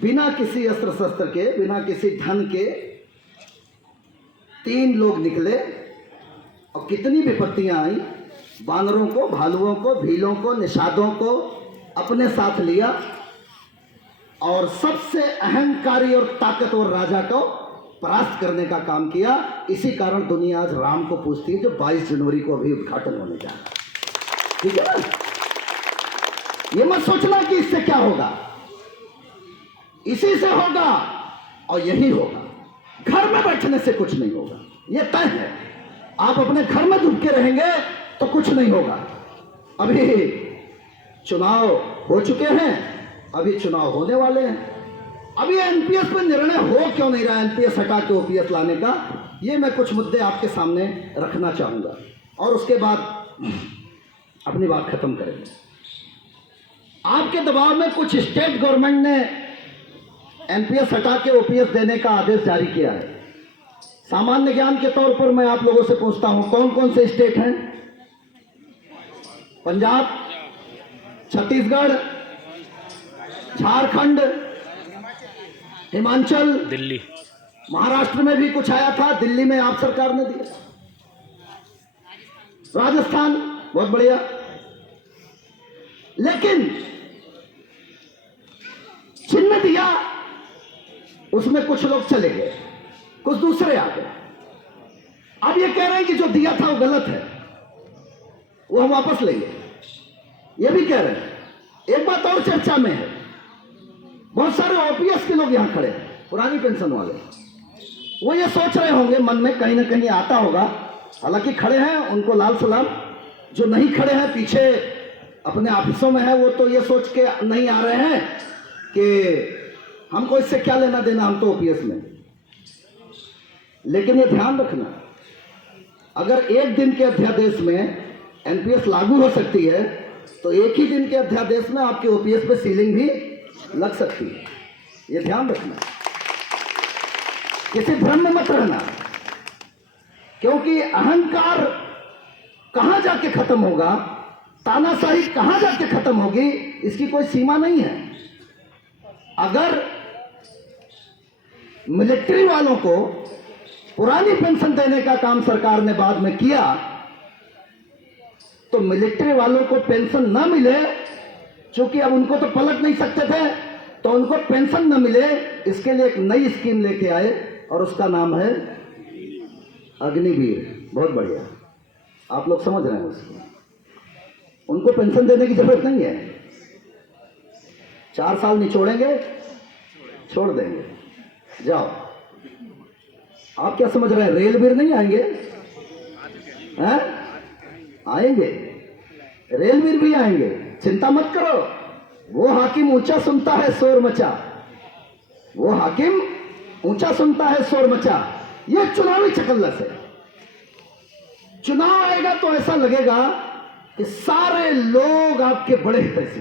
बिना किसी अस्त्र शस्त्र के, बिना किसी धन के 3 लोग निकले और कितनी विपत्तियां आई, बानरों को, भालुओं को, भीलों को, निषादों को अपने साथ लिया और सबसे अहंकारी और ताकतवर राजा को परास्त करने का काम किया। इसी कारण दुनिया आज राम को पूछती है, जो 22 जनवरी को अभी उद्घाटन होने जा रहा है। ठीक है ना? ये मत सोचना कि इससे क्या होगा, इसी से होगा और यही होगा। घर में बैठने से कुछ नहीं होगा, ये तय है। आप अपने घर में डूब के रहेंगे तो कुछ नहीं होगा। अभी चुनाव हो चुके हैं, अभी चुनाव होने वाले हैं। अभी एनपीएस पर निर्णय हो क्यों नहीं रहा, एनपीएस हटा के ओपीएस लाने का, ये मैं कुछ मुद्दे आपके सामने रखना चाहूंगा और उसके बाद अपनी बात खत्म करेंगे। आपके दबाव में कुछ स्टेट गवर्नमेंट ने एनपीएस हटा के ओपीएस देने का आदेश जारी किया है। सामान्य ज्ञान के तौर पर मैं आप लोगों से पूछता हूं, कौन कौन से स्टेट हैं? पंजाब, छत्तीसगढ़, झारखंड, हिमाचल, दिल्ली, महाराष्ट्र में भी कुछ आया था, दिल्ली में आप सरकार ने दिया, राजस्थान, बहुत बढ़िया। लेकिन चिन्ह दिया, उसमें कुछ लोग चले गए, कुछ दूसरे आ गए। अब ये कह रहे हैं कि जो दिया था वो गलत है, वो हम वापस लेंगे, ये भी कह रहे हैं। एक बात और चर्चा में है, बहुत सारे ओपीएस के लोग यहां खड़े हैं, पुरानी पेंशन वाले, वो ये सोच रहे होंगे मन में, कहीं ना कहीं आता होगा, हालांकि खड़े हैं, उनको लाल सलाम। जो नहीं खड़े हैं, पीछे अपने ऑफिसों में है, वो तो ये सोच के नहीं आ रहे हैं कि हमको इससे क्या लेना देना, हम तो ओपीएस में। लेकिन ये ध्यान रखना, अगर एक दिन के अध्यादेश में एनपीएस लागू हो सकती है, तो एक ही दिन के अध्यादेश में आपके ओपीएस पे सीलिंग भी लग सकती है। ये ध्यान रखना, किसी भ्रम में मत रहना, क्योंकि अहंकार कहां जाके खत्म होगा, तानाशाही कहां जाके खत्म होगी, इसकी कोई सीमा नहीं है। अगर मिलिट्री वालों को पुरानी पेंशन देने का काम सरकार ने बाद में किया, तो मिलिट्री वालों को पेंशन न मिले, क्योंकि अब उनको तो पलट नहीं सकते थे, तो उनको पेंशन न मिले, इसके लिए एक नई स्कीम लेके आए और उसका नाम है अग्निवीर। बहुत बढ़िया, आप लोग समझ रहे हैं उसको। उनको पेंशन देने की जरूरत नहीं है, 4 साल निचोड़ेंगे, छोड़ देंगे, जाओ। आप क्या समझ रहे हैं, रेलवीर नहीं आएंगे? हैं? आएंगे, रेलवीर भी आएंगे, चिंता मत करो। वो हाकिम ऊंचा सुनता है शोर मचा, वो हाकिम ऊंचा सुनता है शोर मचा। ये चुनावी चकल्लस है। चुनाव आएगा तो ऐसा लगेगा कि सारे लोग आपके बड़े हितैषी।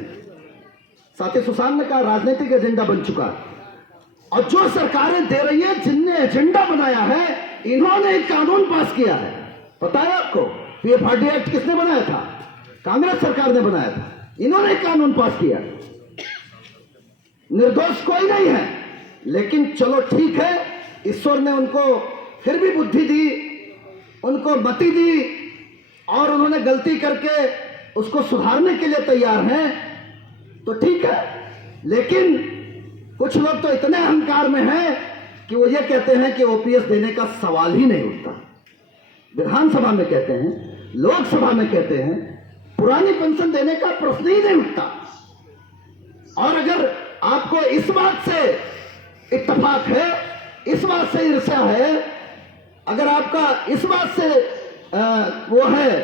साथी सुशांत ने कहा, राजनीतिक एजेंडा बन चुका है, और जो सरकारें दे रही है, जिनने एजेंडा बनाया है, इन्होंने एक कानून पास किया है। पता है आपको पीएफआरडी एक्ट किसने बनाया था? कांग्रेस सरकार ने बनाया था। इन्होंने एक कानून पास किया, निर्दोष कोई नहीं है। लेकिन चलो ठीक है, ईश्वर ने उनको फिर भी बुद्धि दी, उनको मति दी, और उन्होंने गलती करके उसको सुधारने के लिए तैयार हैं, तो ठीक है। लेकिन कुछ लोग तो इतने अहंकार में हैं कि वो ये कहते हैं कि ओपीएस देने का सवाल ही नहीं उठता। विधानसभा में कहते हैं, लोकसभा में कहते हैं, पुरानी पेंशन देने का प्रश्न ही नहीं उठता। और अगर आपको इस बात से इत्तेफाक है, इस बात से ईर्ष्या है, अगर आपका इस बात से वो है,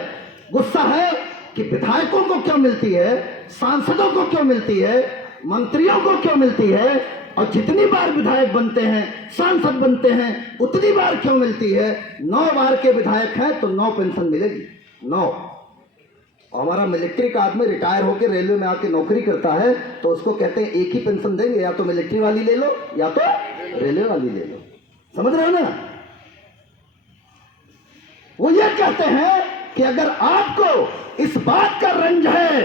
गुस्सा है कि विधायकों को क्यों मिलती है, सांसदों को क्यों मिलती है, मंत्रियों को क्यों मिलती है, और जितनी बार विधायक बनते हैं, सांसद बनते हैं, उतनी बार क्यों मिलती है? 9 बार के विधायक हैं तो 9 पेंशन मिलेगी, 9। हमारा मिलिट्री का आदमी रिटायर होकर रेलवे में आके नौकरी करता है, तो उसको कहते हैं एक ही पेंशन देंगे, या तो मिलिट्री वाली ले लो या तो रेलवे वाली ले लो। समझ रहे हो ना? वो ये कहते हैं कि अगर आपको इस बात का रंज है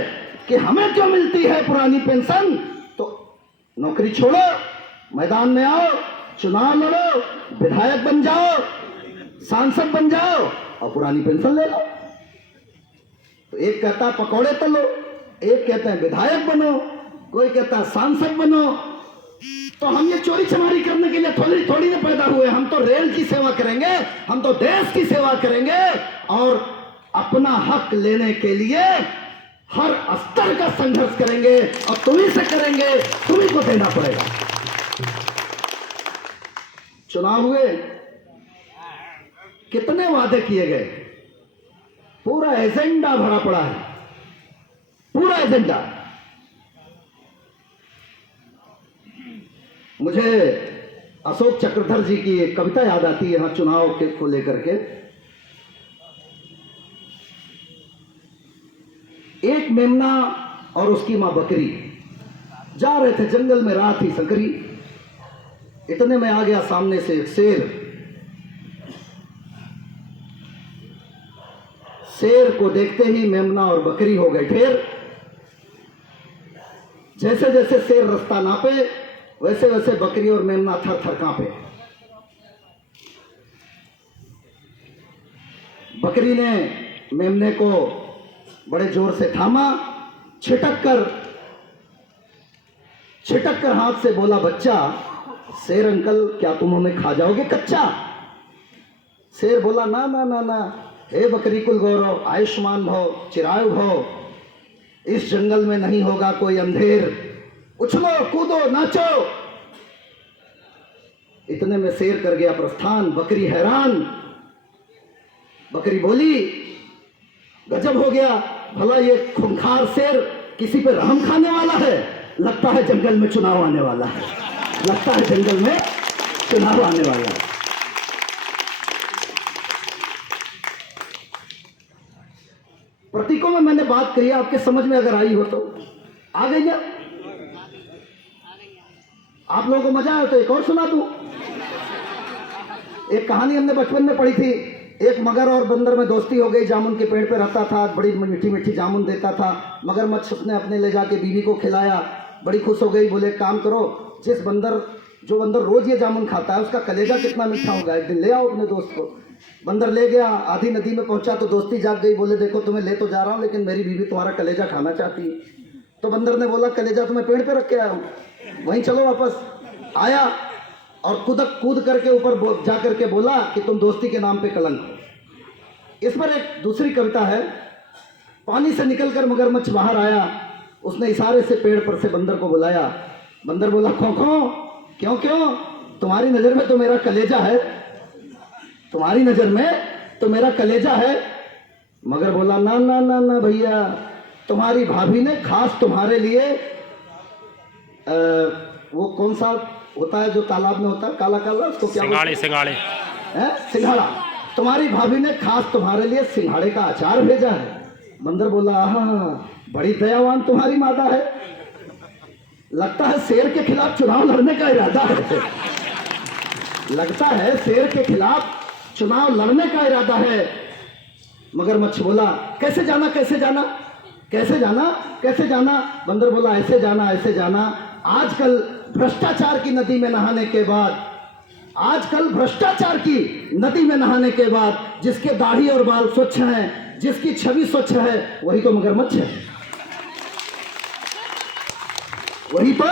कि हमें क्यों मिलती है पुरानी पेंशन, तो नौकरी छोड़ो मैदान में आओ, चुनाव लड़ो, विधायक बन जाओ, सांसद बन जाओ और पुरानी पेंशन ले लो। तो एक कहता है पकौड़े तलो, एक कहते हैं विधायक बनो, कोई कहता है सांसद बनो। तो हम ये चोरी चमारी करने के लिए थोड़ी थोड़ी ना पैदा हुए। हम तो रेल की सेवा करेंगे, हम तो देश की सेवा करेंगे और अपना हक लेने के लिए हर स्तर का संघर्ष करेंगे और तुम्ही से करेंगे, तुम्ही को देना पड़ेगा। चुनाव हुए, कितने वादे किए गए, पूरा एजेंडा भरा पड़ा है, पूरा एजेंडा। मुझे अशोक चक्रधर जी की एक कविता याद आती है यहां चुनाव के को लेकर के। एक मेमना और उसकी मां बकरी जा रहे थे जंगल में, रात ही संकरी। इतने में आ गया सामने से एक शेर। शेर को देखते ही मेमना और बकरी हो गए ढेर। जैसे जैसे शेर रास्ता नापे, वैसे वैसे बकरी और मेमना थर थर कांपे। बकरी ने मेमने को बड़े जोर से थामा, छिटक कर हाथ से बोला, बच्चा। शेर अंकल, क्या तुम हमें खा जाओगे कच्चा? शेर बोला, ना ना ना ना, हे बकरी कुल गौरव, आयुष्मान भव, चिरायु भव, इस जंगल में नहीं होगा कोई अंधेर, उछलो कूदो नाचो। इतने में शेर कर गया प्रस्थान। बकरी हैरान। बकरी बोली, गजब हो गया, भला ये खूंखार शेर किसी पे रहम खाने वाला है। लगता है जंगल में चुनाव आने वाला है, लगता है जंगल में चुनाव आने वाला है। प्रतीकों में मैंने बात कही, आपके समझ में अगर आई हो तो आ गई ना? आप लोगों को मजा आया तो एक और सुना दूं। एक कहानी हमने बचपन में पढ़ी थी। एक मगर और बंदर में दोस्ती हो गई। जामुन के पेड़ पे रहता था, बड़ी मीठी मीठी जामुन देता था। मगरमच्छ उसने अपने ले जाके बीवी को खिलाया, बड़ी खुश हो गई। बोले काम करो, जो बंदर रोज ये जामुन खाता है उसका कलेजा कितना मीठा होगा, एक दिन ले आओ अपने दोस्त को। बंदर ले गया, आधी नदी में पहुंचा तो दोस्ती जाग गई। बोले देखो तुम्हें ले तो जा रहा हूं, लेकिन मेरी बीवी तुम्हारा कलेजा खाना चाहती है। तो बंदर ने बोला, कलेजा तुम्हें पेड़ पे रख के आया हूं, वहीं चलो वापस। आया और कूद करके ऊपर जा करके बोला कि तुम दोस्ती के नाम पे कलंक हो। इस पर एक दूसरी कविता है। पानी से निकलकर मगरमच्छ बाहर आया, उसने इशारे से पेड़ पर से बंदर को बुलाया। बंदर बोला, खो क्यों क्यों, तुम्हारी नजर में तो मेरा कलेजा है, तुम्हारी नजर में तो मेरा कलेजा है। मगर बोला, ना ना ना ना भैया, तुम्हारी भाभी ने खास तुम्हारे लिए वो कौन सा होता है जो तालाब में होता है काला काला, उसको क्या सिंघाड़े हैं, सिंघाड़ा। तुम्हारी भाभी ने खास तुम्हारे लिए सिंघाड़े का अचार भेजा है। बंदर बोला, हाँ, बड़ी दयावान तुम्हारी माता है। लगता है शेर के खिलाफ चुनाव लड़ने का इरादा है। लगता है शेर के खिलाफ चुनाव लड़ने का इरादा है। मगरमच्छ बोला, कैसे जाना कैसे जाना कैसे जाना कैसे जाना? बंदर बोला, ऐसे जाना ऐसे जाना। आजकल भ्रष्टाचार की नदी में नहाने के बाद, आजकल भ्रष्टाचार की नदी में नहाने के बाद जिसके दाढ़ी और बाल स्वच्छ हैं, जिसकी छवि स्वच्छ है, वही तो मगरमच्छ है, वही तो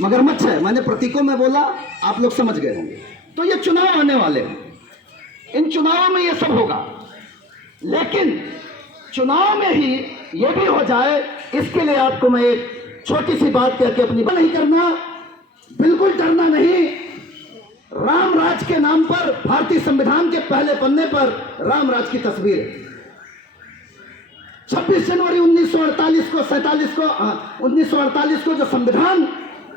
मगरमच्छ है। मैंने प्रतीकों में बोला, आप लोग समझ गए होंगे। तो ये चुनाव आने वाले हैं, इन चुनावों में ये सब होगा। लेकिन चुनाव में ही ये भी हो जाए, इसके लिए आपको मैं एक छोटी सी बात कह के अपनी नहीं करना, बिल्कुल डरना नहीं। राम राज के नाम पर भारतीय संविधान के पहले पन्ने पर राम राज की तस्वीर है। 26 जनवरी 1948 को जो संविधान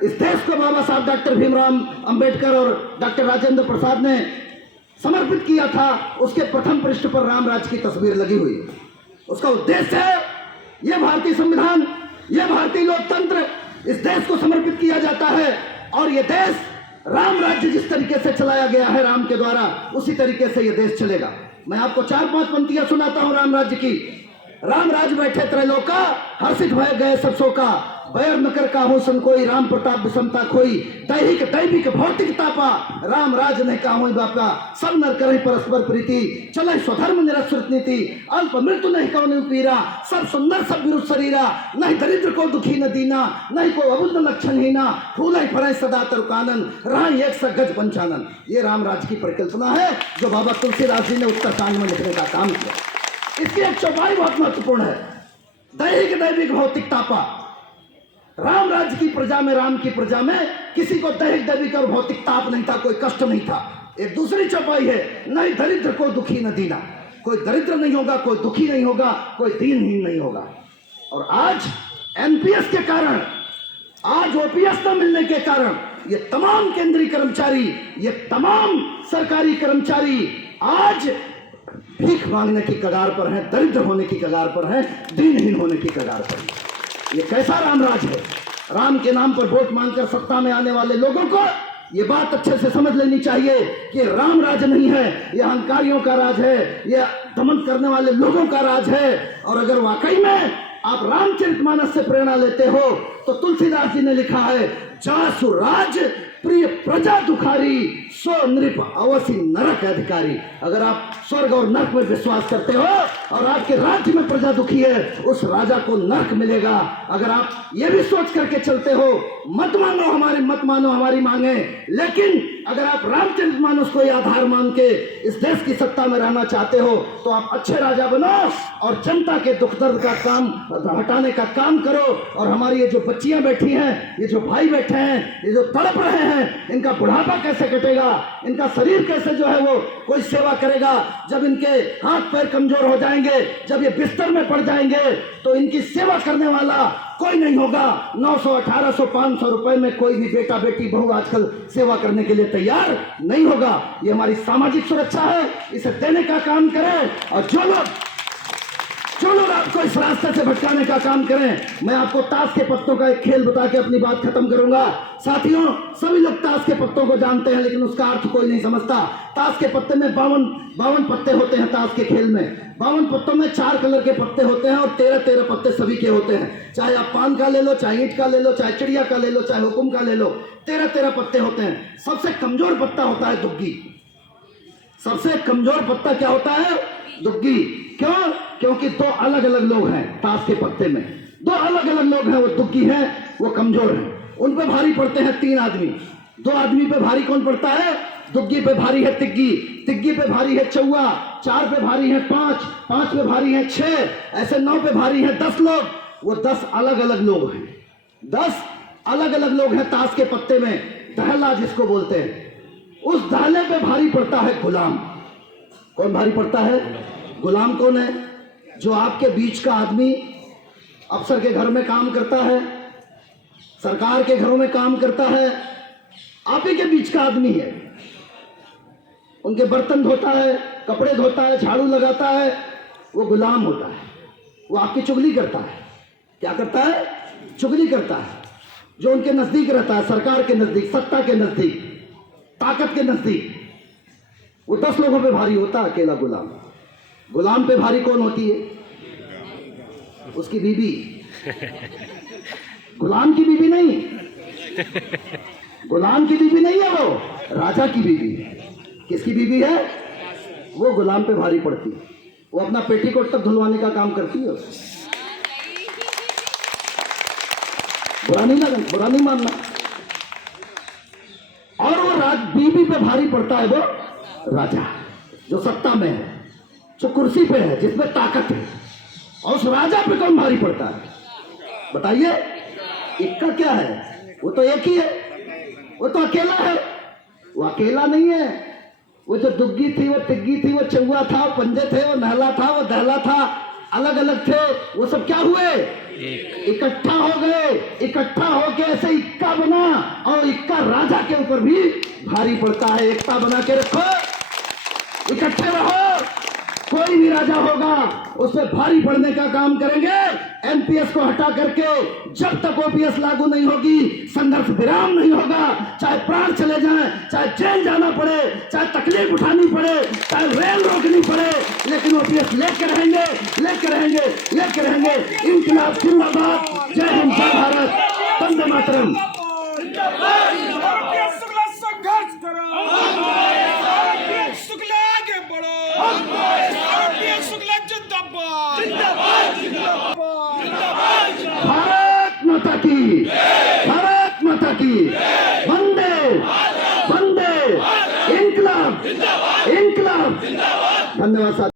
इस देश को बाबा साहब डॉक्टर भीमराव अंबेडकर और डॉक्टर राजेंद्र प्रसाद ने समर्पित किया था, उसके प्रथम पृष्ठ पर राम राज की तस्वीर लगी हुई है। उसका उद्देश्य है, यह भारतीय संविधान, यह भारतीय लोकतंत्र इस देश को समर्पित किया जाता है और यह देश राम राज्य जिस तरीके से चलाया गया है राम के द्वारा, उसी तरीके से यह देश चलेगा। मैं आपको 4-5 पंक्तियां सुनाता हूं राम राज्य की। राम राज बैठे त्रैलोका, हर्षित भय गए सब शोका, बैर न कर काहू सन कोई, राम प्रताप विषमता खोई, दैहिक दैविक भौतिक तापा, राम राज ने काहू बापा, सब नर करे परस्पर प्रीति, चले स्वधर्म निरस्वृत नीति, अल्प मृत्यु नहीं कौन पीरा, सब सुंदर सब विरुद्ध शरीरा, नहीं दरिद्र को दुखी न दीना, नहीं को अबुद्ध लक्षण हीना, फूल फरे सदा तरुकानन, रहा एक सगज पंचानन। ये राम राज की परिकल्पना है जो बाबा तुलसीदास जी ने उत्तरकांड में लिखने का काम किया। इसकी एक चौपाई बहुत महत्वपूर्ण है, दैहिक दैविक भौतिक तापा। राम राज्य की प्रजा में, राम की प्रजा में किसी को दैहिक दैविक और भौतिक ताप नहीं था, कोई कष्ट नहीं था। एक दूसरी चौपाई है, नहीं दरिद्र को दुखी न दीना, कोई दरिद्र नहीं होगा, कोई दुखी नहीं होगा, कोई दीनहीन नहीं होगा। और आज एनपीएस के कारण, आज ओपीएस न मिलने के कारण ये तमाम केंद्रीय कर्मचारी, ये तमाम सरकारी कर्मचारी आज भीख मांगने की कगार पर हैं, दरिद्र होने की कगार पर हैं, दीनहीन होने की कगार पर हैं। ये कैसा राम राज है? राम के नाम पर वोट मांगकर सत्ता में आने वाले लोगों को ये बात अच्छे से समझ लेनी चाहिए कि राम राज नहीं है, यह अहंकारियों का राज है, यह दमन करने वाले लोगों का राज है। और अगर वाकई में आप रामचरितमानस से प्रेरणा लेते हो तो तुलसीदास जी ने लिखा है, जासु राज प्रिय प्रजा दुखारी, सो नृप अवश्य नरक अधिकारी। अगर आप स्वर्ग और नरक में विश्वास करते हो और आपके राज्य में प्रजा दुखी है, उस राजा को नरक मिलेगा। अगर आप ये भी सोच करके चलते हो, मत मानो हमारी मांगे, लेकिन अगर आप रामचरितमानस को आधार मान के इस देश की सत्ता में रहना चाहते हो तो आप अच्छे राजा बनो और जनता के दुख दर्द का काम हटाने का काम करो। और हमारी ये जो बच्चियां बैठी हैं, ये जो भाई बैठे हैं, ये जो तड़प रहे हैं, इनका बुढ़ापा कैसे कटेगा, इनका शरीर कैसे जो है वो कोई सेवा करेगा? जब इनके हाथ पैर कमजोर हो जाएंगे, जब ये बिस्तर में पड़ जाएंगे तो इनकी सेवा करने वाला कोई नहीं होगा। 900, 1800, 500 रुपए में कोई भी बेटा बेटी बहू आजकल सेवा करने के लिए तैयार नहीं होगा। ये हमारी सामाजिक सुरक्षा है, इसे देने का काम करें। और जो लोग आपको इस रास्ते से भटकाने का काम करें, मैं आपको ताश के पत्तों का एक खेल बता के अपनी बात खत्म करूंगा। साथियों, सभी लोग ताश के पत्तों को जानते हैं लेकिन उसका अर्थ कोई नहीं समझता। ताश के पत्ते में 52 पत्ते होते हैं। ताश के खेल में 52 पत्तों में 4 कलर के पत्ते होते हैं और 13 पत्ते सभी के होते हैं। चाहे आप पान का ले लो, चाहे ईंट का ले लो, चाहे चिड़िया का ले लो, चाहे हुकुम का ले लो, 13 पत्ते होते हैं। सबसे कमजोर पत्ता होता है दुग्गी। सबसे कमजोर पत्ता क्या होता है? दुग्गी। क्यों? क्योंकि 2 अलग अलग लोग हैं ताश के पत्ते में, 2 अलग अलग लोग हैं, वो दुग्गी हैं, वो कमजोर हैं। उन पे भारी पड़ते हैं 3 आदमी। 2 आदमी पे भारी कौन पड़ता है? दुग्गी पे भारी है तिग्गी, तिग्गी पे भारी है चौवा, 4 पे भारी है 5, 5 पे भारी है 6, ऐसे 9 पे भारी है 10 लोग। वो 10 अलग अलग लोग हैं, 10 अलग अलग लोग हैं ताश के पत्ते में। दहला जिसको बोलते हैं, उस दहले पे भारी पड़ता है गुलाम। कौन भारी पड़ता है? गुलाम कौन है? जो आपके बीच का आदमी, अफसर के घर में काम करता है, सरकार के घरों में काम करता है, आप ही के बीच का आदमी है। उनके बर्तन धोता है, कपड़े धोता है, झाड़ू लगाता है, वो गुलाम होता है। वो आपकी चुगली करता है। क्या करता है? चुगली करता है। जो उनके नजदीक रहता है, सरकार के नजदीक, सत्ता के नजदीक, ताकत के नजदीक, वो 10 लोगों पे भारी होता है अकेला गुलाम। गुलाम पे भारी कौन होती है? उसकी बीवी। गुलाम की बीवी नहीं, गुलाम की बीवी नहीं है, वो राजा की बीवी है। किसकी बीवी है? वो गुलाम पे भारी पड़ती है। वो अपना पेटीकोट तक धुलवाने का काम करती है। बुरा नहीं मानना। और वो बीवी पे भारी पड़ता है वो राजा, जो सत्ता में है, जो कुर्सी पे है, जिसमें ताकत है। और उस राजा पे कौन भारी पड़ता है? बताइए। इक्का क्या है? वो तो एक ही है, वो तो अकेला है। वो अकेला नहीं है। वो जो दुग्गी थी, वो तिग्गी थी, वो चौवा था, वो पंजे थे, वो नहला था, वो दहला था, अलग अलग थे। वो सब क्या हुए? इकट्ठा हो गए। इकट्ठा होके ऐसे इक्का बना, और इक्का राजा के ऊपर भी भारी पड़ता है। एकता बना के रखो, इकट्ठे रहो। कोई भी राजा होगा उस पर भारी पड़ने का काम करेंगे। एनपीएस को हटा करके जब तक ओपीएस लागू नहीं होगी, संघर्ष विराम नहीं होगा। चाहे प्राण चले जाएं, चाहे जेल जाना पड़े, चाहे तकलीफ उठानी पड़े, चाहे रेल रोकनी पड़े, लेकिन ओपीएस लेके रहेंगे, लेके रहेंगे, लेके रहेंगे। इंकलाब जिंदाबाद। जय हिंद, जय भारत। भारतीय शुक्ला संघर्ष करो, भारतीय शुक्ला आगे बढ़ो, भारतीय शुक्ला जिंदाबाद, भारत माता की, भारत माता की, वंदे वंदे, इंकलाब इंकलाब। धन्यवाद साथी।